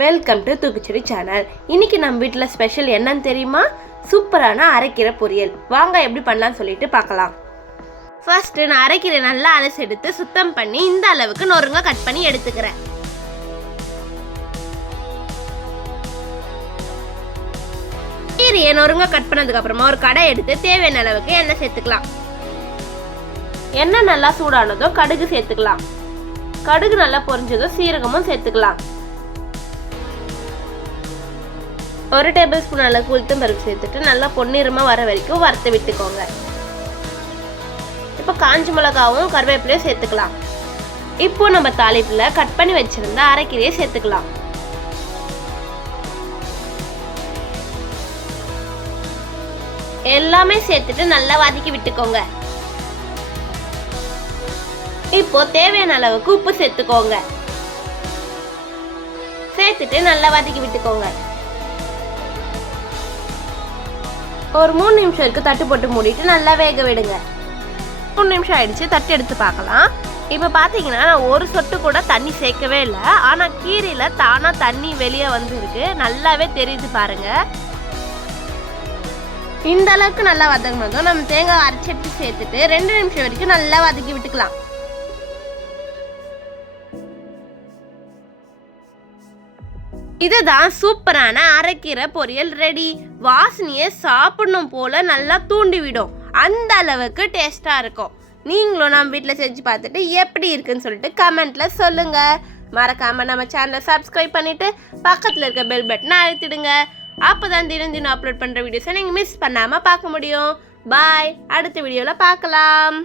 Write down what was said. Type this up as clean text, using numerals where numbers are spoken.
Welcome to தூக்குச்செடி channel. இன்னைக்கு நம்ம வீட்டில் ஸ்பெஷல் என்னன்னு தெரியுமா? சூப்பரான அரைக்கீரை பொரியல். வாங்க எப்படி பண்ணலாம்னு சொல்லிட்டு பார்க்கலாம். ஃபர்ஸ்ட் நான் அரைக்கீரை நல்லா அலசி எடுத்து சுத்தம் பண்ணி இந்த அளவுக்கு நொறுங்க கட் பண்ணி எடுத்துக்கிறேன். கீரையை நொறுங்க கட் பண்ணதுக்கு அப்புறமா ஒரு கடை எடுத்து தேவையான அளவுக்கு எண்ணெய் சேர்த்துக்கலாம். எண்ணெய் நல்லா சூடானதும் கடுகு சேர்த்துக்கலாம். கடுகு நல்லா பொரிஞ்சதும் சீரகமும் சேர்த்துக்கலாம். 1 டேபிள் ஸ்பூன் அளவுக்கு உளுத்தம் பருப்பு சேர்த்துட்டு நல்லா பொன்னிறமாக வர வரைக்கும் வறுத்து விட்டுக்கோங்க. இப்போ காஞ்ச மிளகாவும் கருவேப்பிலையும் சேர்த்துக்கலாம். இப்போ நம்ம தாளிப்பில் கட் பண்ணி வச்சிருந்த அரைக்கீரையை சேர்த்துக்கலாம். எல்லாமே சேர்த்துட்டு நல்லா வதக்கி விட்டுக்கோங்க. இப்போ தேவையான அளவுக்கு உப்பு சேர்த்துக்கோங்க. சேர்த்துட்டு நல்லா வதக்கி விட்டுக்கோங்க. ஒரு 3 நிமிஷம் இருக்கு தட்டு போட்டு மூடிட்டு நல்லா வேக விடுங்க. 3 நிமிஷம் ஆயிடுச்சு. தட்டு எடுத்து பார்க்கலாம். இப்போ பார்த்தீங்கன்னா நான் ஒரு சொட்டு கூட தண்ணி சேர்க்கவே இல்லை. ஆனால் கீரையில் தானாக தண்ணி வெளியே வந்துருக்கு. நல்லாவே தெரியுது பாருங்க. இந்த அளவுக்கு நல்லா வதங்கினதும் நம்ம தேங்காய் அரைச்சி சேர்த்துட்டு 2 நிமிஷம் வரைக்கும் நல்லா வதக்கி விட்டுக்கலாம். இதுதான் சூப்பரான அரைக்கீரை பொரியல் ரெடி. வாசனையை சாப்பிடணும் போல நல்லா தூண்டிவிடும். அந்த அளவுக்கு டேஸ்டா இருக்கும். நீங்களும் நம்ம வீட்டில் செஞ்சு பார்த்துட்டு எப்படி இருக்குன்னு சொல்லிட்டு கமெண்ட்ல சொல்லுங்க. மறக்காம நம்ம சேனலை சப்ஸ்கிரைப் பண்ணிட்டு பக்கத்தில் இருக்க பெல் பட்டனை அழுத்திடுங்க. அப்போதான் தினம் அப்லோட் பண்ற வீடியோஸை நீங்க மிஸ் பண்ணாம பார்க்க முடியும். பாய். அடுத்த வீடியோல பார்க்கலாம்.